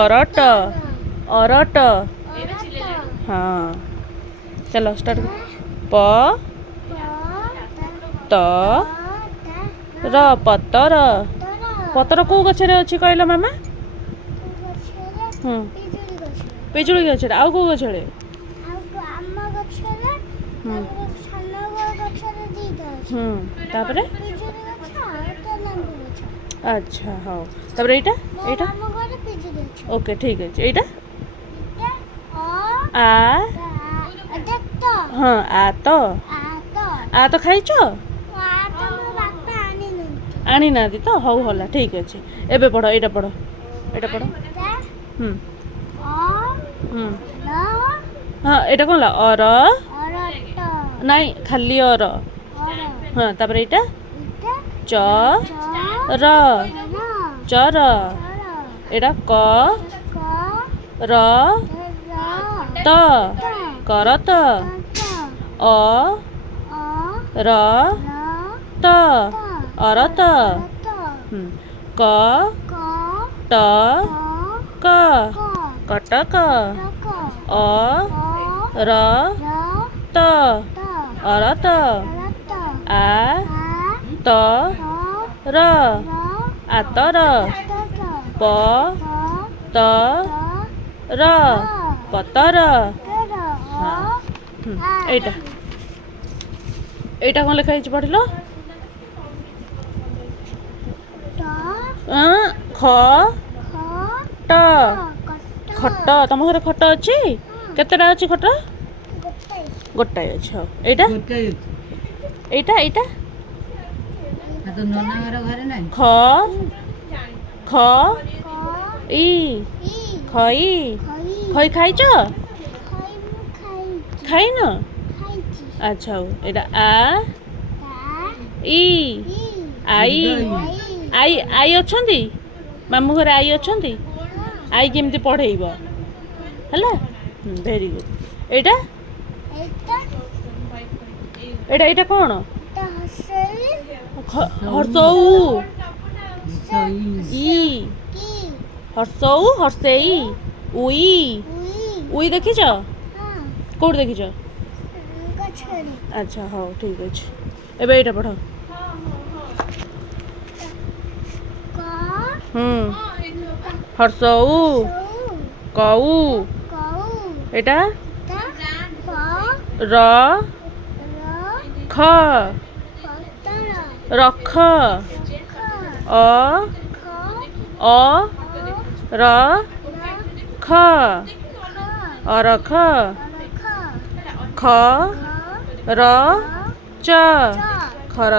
अरट अरट। हाँ चलो स्टार्ट। प त र पतर। पतर को गछरे अछि कहला मामा? पिजुली गछरे आउ को गछरे? तापरे अच्छा हाँ तापरे एटा एटा ओके ठीक है एटा आ हाँ आ तो खाइछ आनी ना दी तो हौ होला ठीक अच्छे एबे पढ़ो एटा पढ़ो हाँ एटा कौन ला अर नहीं खाली अर हाँ तापर एटा च र चर एटा क र त करत अ र त अरत क ट क कटक अ र त अरत आ त र आतर प त र पतर एटा एटा कौन लिखा है पढ़ लो ख ट खट तुम घर खट अच्छी केतेटा अच्छी खट गोटाए अच्छे एटा एटा एटा ख ख ई खई खई खाइछ खाइन अच्छा एटा आ ई आई आई आई अच्छी मामू घर आई अच्छी आई केमती पढ़ेब है भेरी गुड एटा एटा एटा कौन हर्षौ ई हर्षौ हर्षेई उई उई देखिछ कौट देखिछ अच्छा हाँ ठीक अच्छे एबे एटा पढ़ हर्षौ कौ एटा र ख रख अ र ख अरख ख र च खर